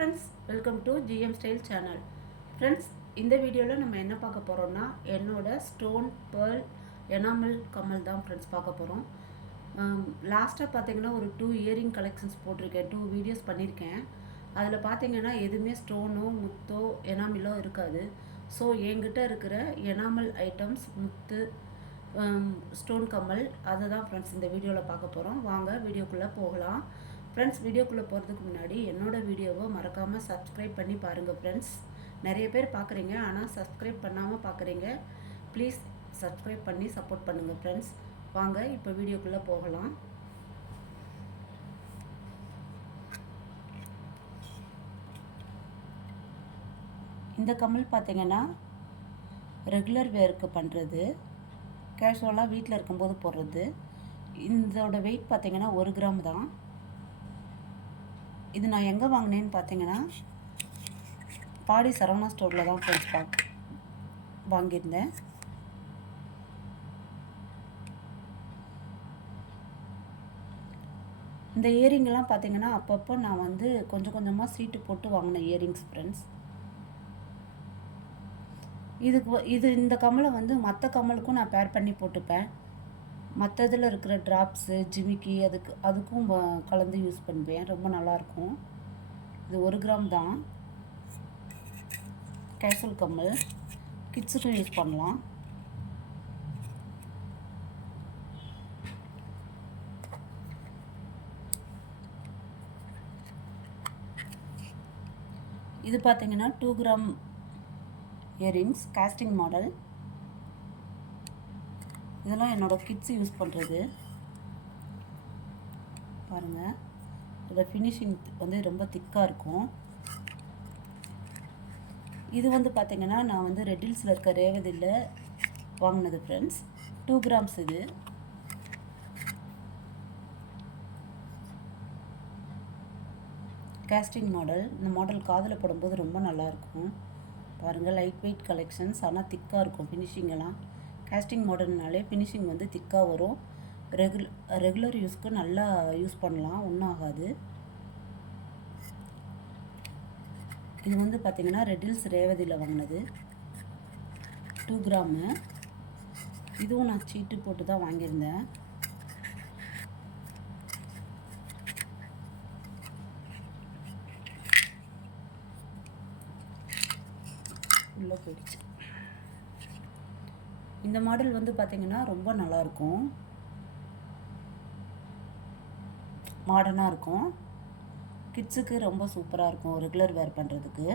Friends, welcome to GM style channel. Friends, இந்த வீடியோவில் நம்ம என்ன பார்க்க போகிறோம்னா என்னோட ஸ்டோன் பேர்ல் எனாமல் கம்மல் தான் ஃப்ரெண்ட்ஸ் பார்க்க போகிறோம். லாஸ்ட்டாக பார்த்தீங்கன்னா ஒரு 2 இயரிங் கலெக்ஷன்ஸ் போட்டிருக்கேன், 2 வீடியோஸ் பண்ணியிருக்கேன். அதில் பார்த்தீங்கன்னா எதுவுமே ஸ்டோனோ முத்தோ எனாமிலோ இருக்காது. ஸோ என்கிட்ட இருக்கிற எனாமல் ஐட்டம்ஸ் முத்து ஸ்டோன் கம்மல் அதை தான் ஃப்ரெண்ட்ஸ் இந்த வீடியோவில் பார்க்க போகிறோம். வாங்க வீடியோக்குள்ளே போகலாம். ஃப்ரெண்ட்ஸ், வீடியோக்குள்ளே போகிறதுக்கு முன்னாடி என்னோடய வீடியோவை மறக்காமல் சப்ஸ்கிரைப் பண்ணி பாருங்கள் ஃப்ரெண்ட்ஸ். நிறைய பேர் பார்க்குறீங்க, ஆனால் சப்ஸ்கிரைப் பண்ணாமல் பார்க்குறீங்க. ப்ளீஸ் சப்ஸ்கிரைப் பண்ணி சப்போர்ட் பண்ணுங்கள் ஃப்ரெண்ட்ஸ். வாங்க இப்போ வீடியோக்குள்ளே போகலாம். இந்த கம்மல் பார்த்தீங்கன்னா ரெகுலர் வேருக்கு பண்ணுறது, கேஷுவலாக வீட்டில் இருக்கும்போது போடுறது. இதோட வெயிட் பார்த்தீங்கன்னா 1 கிராம் தான். இது நான் எங்கே வாங்கினேன்னு பார்த்தீங்கன்னா பாடி சரவணா ஸ்டோரில் தான் ஃப்ரெண்ட்ஸ் வாங்கியிருந்தேன். இந்த இயரிங்கெல்லாம் பார்த்தீங்கன்னா அப்பப்போ நான் வந்து கொஞ்சம் கொஞ்சமாக சீட்டு போட்டு வாங்கின இயரிங்ஸ் ஃப்ரெண்ட்ஸ். இந்த கம்மலை வந்து மற்ற கம்மலுக்கும் நான் பேர் பண்ணி போட்டுப்பேன். மற்றதில் இருக்கிற ட்ராப்ஸு ஜிமிக்கி அதுக்கும் கலந்து யூஸ் பண்ணுவேன். ரொம்ப நல்லாயிருக்கும். இது 1 கிராம் தான். கேஷுவல் கம்மல், கிட்ஸுக்கும் யூஸ் பண்ணலாம். இது பார்த்தீங்கன்னா 2 கிராம் இயரிங்ஸ், காஸ்டிங் மாடல். இதெல்லாம் என்னோடய கிட்ஸ் யூஸ் பண்ணுறது. பாருங்கள், இதோட ஃபினிஷிங் வந்து ரொம்ப திக்காக இருக்கும். இது வந்து பார்த்திங்கன்னா நான் வந்து ரெட் ஹில்ஸில் இருக்க ரேவதியில் வாங்கினது ஃப்ரெண்ட்ஸ். 2 கிராம்ஸ் இது. Casting model. இந்த மாடல் காதில் போடும்போது ரொம்ப நல்லாயிருக்கும். பாருங்கள், லைட் வெயிட் கலெக்ஷன்ஸ், ஆனால் திக்காக இருக்கும் ஃபினிஷிங்கெல்லாம். காஸ்டிங் மாடல்னாலே ஃபினிஷிங் வந்து திக்காக வரும். ரெகுலர் யூஸ்க்கு நல்லா யூஸ் பண்ணலாம், ஒன்றும் ஆகாது. இது வந்து பார்த்திங்கன்னா ரெட் ஹில்ஸ் ரேவதியில் வாங்கினது 2 கிராமு. இதுவும் நான் சீட்டு போட்டு தான் வாங்கியிருந்தேன். உள்ளே போயிடுச்சு. இந்த மாடல் வந்து பார்த்திங்கன்னா ரொம்ப நல்லாயிருக்கும், மாடர்னாக இருக்கும். கிட்ஸுக்கு ரொம்ப சூப்பராக இருக்கும் ரெகுலர் வேர் பண்ணுறதுக்கு.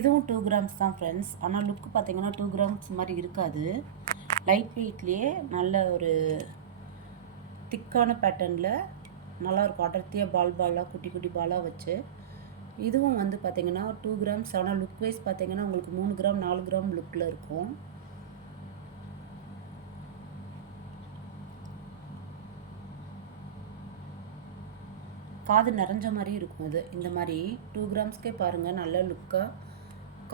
இதுவும் 2 கிராம்ஸ் தான் ஃப்ரெண்ட்ஸ். ஆனால் லுக்கு பார்த்திங்கன்னா 2 கிராம்ஸ் மாதிரி இருக்காது. லைட் வெயிட்லேயே நல்ல ஒரு திக்கான பேட்டர்னில் நல்லாயிருக்கும். அடர்த்தியாக பாலாக குட்டி குட்டி பாலாக வச்சு. இதுவும் வந்து பார்த்திங்கன்னா 2 கிராம்ஸ். ஆனால் லுக் வைஸ் பார்த்திங்கன்னா உங்களுக்கு 3 கிராம் 4 கிராம் லுக்கில் இருக்கும். காது நிறைஞ்ச மாதிரி இருக்கும். இது இந்த மாதிரி 2 கிராம்ஸ்க்கே பாருங்கள், நல்ல லுக்காக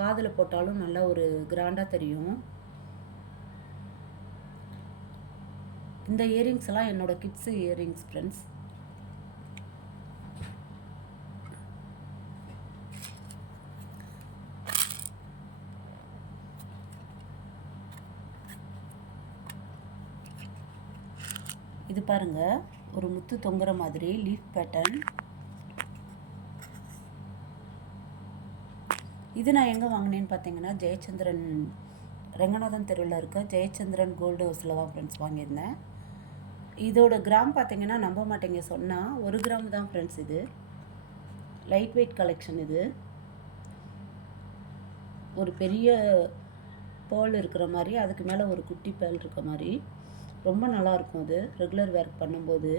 காதில் போட்டாலும் நல்ல ஒரு கிராண்டாக தெரியும். இந்த இயரிங்ஸ் எல்லாம் என்னோடய கிட்ஸு இயரிங்ஸ் ஃப்ரெண்ட்ஸ். இது பாருங்கள், ஒரு முத்து தொங்குற மாதிரி லீஃப் பேட்டர்ன். இது நான் எங்கே வாங்கினேன்னு பார்த்தீங்கன்னா ஜெயச்சந்திரன், ரெங்கநாதன் தெருவில் இருக்க ஜெயச்சந்திரன் கோல்டு ஹவுஸில் தான் ஃப்ரெண்ட்ஸ் வாங்கியிருந்தேன். இதோட கிராம் பார்த்தீங்கன்னா நம்ப மாட்டேங்க, சொன்னால் 1 கிராம் தான் ஃப்ரெண்ட்ஸ். இது லைட் வெயிட் கலெக்ஷன். இது ஒரு பெரிய பேர்ல் இருக்கிற மாதிரி, அதுக்கு மேலே ஒரு குட்டி பேர்ல் இருக்க மாதிரி ரொம்ப நல்லாயிருக்கும். அது ரெகுலர் வேர் பண்ணும்போது.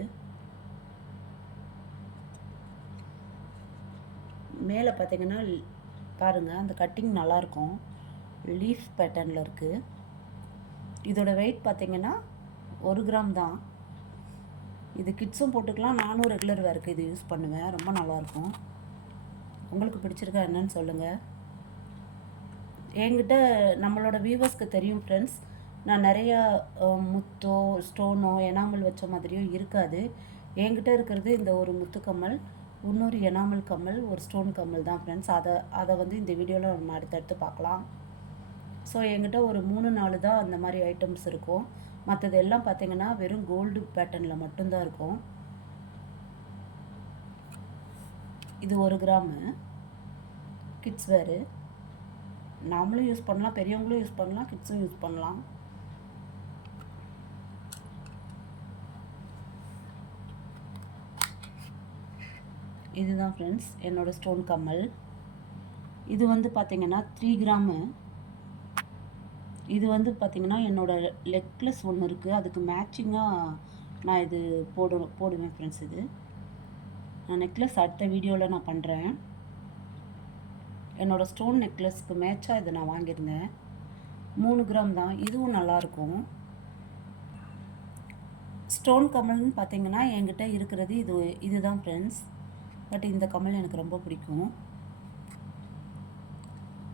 மேலே பார்த்தீங்கன்னா பாருங்கள், அந்த கட்டிங் நல்லாயிருக்கும், லீஃப் பேட்டர்னில் இருக்குது. இதோட வெயிட் பார்த்திங்கன்னா 1 கிராம் தான். இது கிட்ஸும் போட்டுக்கலாம், நானும் ரெகுலர் வேருக்கு இது யூஸ் பண்ணுவேன். ரொம்ப நல்லாயிருக்கும். உங்களுக்கு பிடிச்சிருக்கா என்னன்னு சொல்லுங்கள். என்கிட்ட நம்மளோட வியூவர்ஸ்க்கு தெரியும் ஃப்ரெண்ட்ஸ், நான் நிறையா முத்தோ ஸ்டோனோ எனாமல் வச்ச மாதிரியோ இருக்காது. என்கிட்ட இருக்கிறது இந்த ஒரு முத்து கம்மல், இன்னொரு எனாமல் கம்மல், ஒரு ஸ்டோன் கம்மல் தான் ஃப்ரெண்ட்ஸ். அதை வந்து இந்த வீடியோவில் நம்ம அடுத்தடுத்து பார்க்கலாம். ஸோ என்கிட்ட ஒரு 3-4 தான் அந்த மாதிரி ஐட்டம்ஸ் இருக்கும். மற்றது எல்லாம் பார்த்திங்கன்னா வெறும் கோல்டு பேட்டர்னில் மட்டும்தான் இருக்கும். இது 1 கிராமு கிட்ஸ் வேறு. நாமளும் யூஸ் பண்ணலாம், பெரியவங்களும் யூஸ் பண்ணலாம், கிட்ஸும் யூஸ் பண்ணலாம். இதுதான் ஃப்ரெண்ட்ஸ் என்னோடய ஸ்டோன் கம்மல். இது வந்து பார்த்திங்கன்னா 3 கிராமு. இது வந்து பார்த்திங்கன்னா என்னோடய நெக்லஸ் ஒன்று இருக்குது, அதுக்கு மேட்சிங்காக நான் இது போடுவேன் ஃப்ரெண்ட்ஸ். இது நான் நெக்லஸ் அடுத்த வீடியோவில் நான் பண்ணுறேன். என்னோடய ஸ்டோன் நெக்லஸ்க்கு மேட்சாக இதை நான் வாங்கியிருந்தேன். 3 கிராம் தான். இதுவும் நல்லாயிருக்கும். ஸ்டோன் கம்மல்னு பார்த்திங்கன்னா என்கிட்ட இருக்கிறது இதுதான் ஃப்ரெண்ட்ஸ். பட் இந்த கம்மல் எனக்கு ரொம்ப பிடிக்கும்.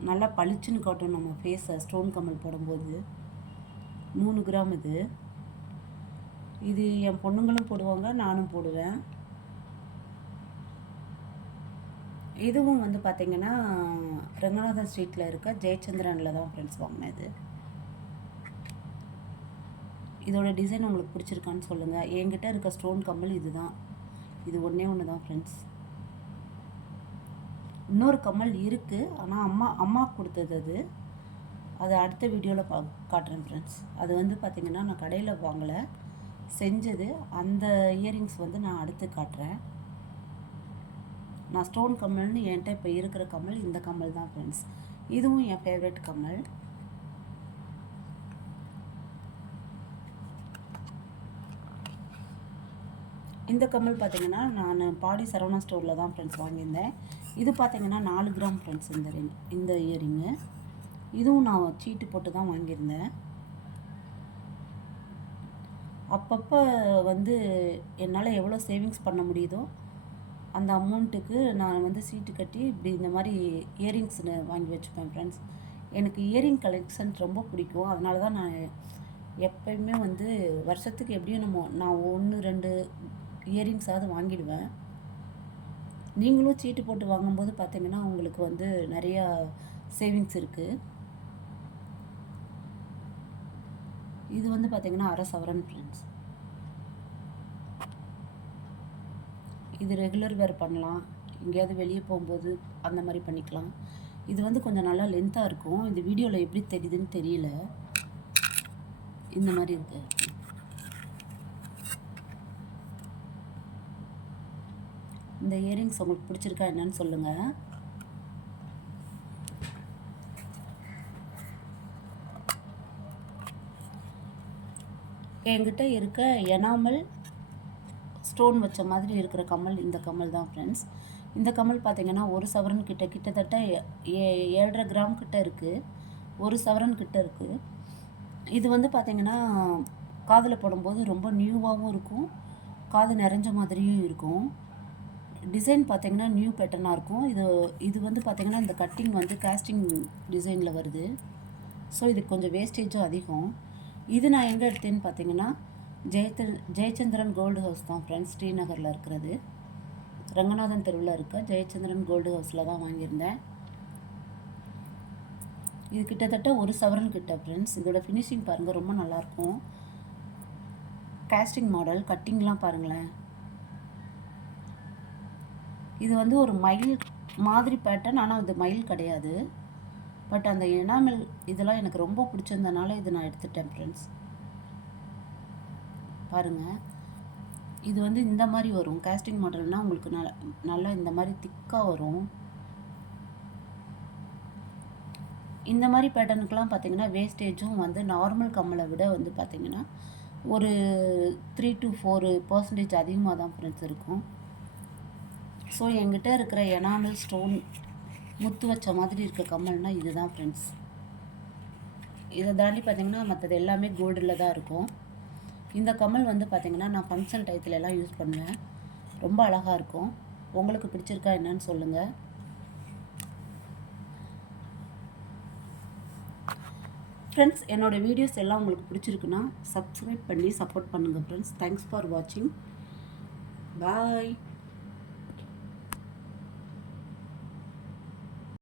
நல்லா பளிச்சுன்னு காட்டும் நம்ம ஃபேஸை ஸ்டோன் கம்மல் போடும்போது. 3 கிராம் இது. இது என் பொண்ணுங்களும் போடுவாங்க, நானும் போடுவேன். இதுவும் வந்து பார்த்திங்கன்னா ரங்கநாதன் ஸ்ட்ரீட்டில் இருக்க ஜெயச்சந்திரனில் தான் ஃப்ரெண்ட்ஸ் வாங்கினது. இதோட டிசைன் உங்களுக்கு பிடிச்சிருக்கான்னு சொல்லுங்கள். என்கிட்ட இருக்க ஸ்டோன் கம்மல் இதுதான். இது ஒன்று தான் ஃப்ரெண்ட்ஸ். இன்னொரு கம்மல் இருக்குது, ஆனால் அம்மா கொடுத்தது அது அடுத்த வீடியோவில் காட்டுறேன் ஃப்ரெண்ட்ஸ். அது வந்து பார்த்திங்கன்னா நான் கடையில் வாங்கலை, செஞ்சது. அந்த இயரிங்ஸ் வந்து நான் அடுத்து காட்டுறேன். நான் ஸ்டோன் கம்மல்னு என்கிட்ட இப்போ இருக்கிற கம்மல் இந்த கம்மல் தான் ஃப்ரெண்ட்ஸ். இதுவும் என் ஃபேவரட் கம்மல். இந்த கம்மல் பார்த்திங்கன்னா நான் பாடி சரவணா ஸ்டோரில் தான் ஃப்ரெண்ட்ஸ் வாங்கியிருந்தேன். இது பார்த்திங்கன்னா 4 கிராம் ஃப்ரெண்ட்ஸ். இந்த இயரிங்கு இதுவும் நான் சீட்டு போட்டு தான் வாங்கியிருந்தேன். அப்பப்போ வந்து என்னால் எவ்வளோ சேவிங்ஸ் பண்ண முடியுதோ அந்த அமௌண்ட்டுக்கு நான் வந்து சீட்டு கட்டி இப்படி இந்த மாதிரி இயரிங்ஸ் வாங்கி வச்சுப்பேன் ஃப்ரெண்ட்ஸ். எனக்கு இயரிங் கலெக்ஷன் ரொம்ப பிடிக்கும். அதனால தான் நான் எப்பயுமே வந்து வருஷத்துக்கு எப்படியும் நான் 1-2 இயரிங்ஸாவது வாங்கிடுவேன். நீங்களும் சீட்டு போட்டு வாங்கும்போது பார்த்தீங்கன்னா உங்களுக்கு வந்து நிறையா சேவிங்ஸ் இருக்குது. இது வந்து பார்த்திங்கன்னா 1/2 சவரன் ஃப்ரெண்ட்ஸ். இது ரெகுலர் வேர் பண்ணலாம், எங்கேயாவது வெளியே போகும்போது அந்த மாதிரி பண்ணிக்கலாம். இது வந்து கொஞ்சம் நல்லா லென்த்தாக இருக்கும். இந்த வீடியோவில் எப்படி தெரியுதுன்னு தெரியல, இந்த மாதிரி இருக்குது. இந்த இயரிங்ஸ் உங்களுக்கு பிடிச்சிருக்கா என்னன்னு சொல்லுங்கள். என்கிட்ட இருக்க எனாமல் ஸ்டோன் வச்ச மாதிரி இருக்கிற கம்மல் இந்த கம்மல் தான் ஃப்ரெண்ட்ஸ். இந்த கம்மல் பார்த்திங்கன்னா 1 சவரன் கிட்டத்தட்ட 7.5 கிராம் கிட்ட இருக்குது. 1 சவரன் கிட்ட இருக்குது. இது வந்து பார்த்திங்கன்னா காதில் போடும்போது ரொம்ப நியூவாகவும் இருக்கும், காது நிறைஞ்ச மாதிரியும் இருக்கும். டிசைன் பார்த்திங்கன்னா நியூ பேட்டர்னாக இருக்கும். இது வந்து பார்த்திங்கன்னா இந்த கட்டிங் வந்து காஸ்டிங் டிசைனில் வருது. ஸோ இதுக்கு கொஞ்சம் வேஸ்டேஜும் அதிகம். இது நான் எங்கே எடுத்தேன்னு பார்த்தீங்கன்னா ஜெயச்சந்திரன் கோல்டு ஹவுஸ் தான் ஃப்ரெண்ட்ஸ், ஸ்ரீநகரில் இருக்கிறது. ரங்கநாதன் தெருவில் இருக்க ஜெயச்சந்திரன் கோல்டு ஹவுஸில் தான் வாங்கியிருந்தேன். இது கிட்டத்தட்ட 1 சவரன் கிட்ட ஃப்ரெண்ட்ஸ். இதோட ஃபினிஷிங் பாருங்கள், ரொம்ப நல்லாயிருக்கும். காஸ்டிங் மாடல் கட்டிங்லாம் பாருங்களேன். இது வந்து ஒரு மயில் மாதிரி பேட்டர்ன், ஆனால் இது மயில் கிடையாது. பட் அந்த எனாமல் இதெல்லாம் எனக்கு ரொம்ப பிடிச்சிருந்தனால இது நான் எடுத்துட்டேன் ஃப்ரெண்ட்ஸ். பாருங்கள், இது வந்து இந்த மாதிரி வரும். காஸ்டிங் மாடல்னால் உங்களுக்கு நல்லா இந்த மாதிரி திக்காக வரும். இந்த மாதிரி பேட்டர்னுக்கெலாம் பார்த்திங்கன்னா வேஸ்டேஜும் வந்து நார்மல் கம்மலை விட வந்து பார்த்திங்கன்னா ஒரு 3 to 4% அதிகமாக தான் ஃப்ரெண்ட்ஸ் இருக்கும். ஸோ என்கிட்ட இருக்கிற எனாமல் ஸ்டோன் முத்து வச்ச மாதிரி இருக்க கம்மல்னால் இது தான் ஃப்ரெண்ட்ஸ். இதை தாண்டி பார்த்திங்கன்னா மற்றது எல்லாமே கோல்டில் தான் இருக்கும். இந்த கம்மல் வந்து பார்த்திங்கன்னா நான் ஃபங்க்ஷன் டயத்துல எல்லாம் யூஸ் பண்ணுவேன். ரொம்ப அழகாக இருக்கும். உங்களுக்கு பிடிச்சிருக்கா என்னன்னு சொல்லுங்கள். ஃப்ரெண்ட்ஸ், என்னோடய வீடியோஸ் எல்லாம் உங்களுக்கு பிடிச்சிருக்குன்னா சப்ஸ்கிரைப் பண்ணி சப்போர்ட் பண்ணுங்கள் ஃப்ரெண்ட்ஸ். தேங்க்ஸ் ஃபார் வாட்சிங். பாய்.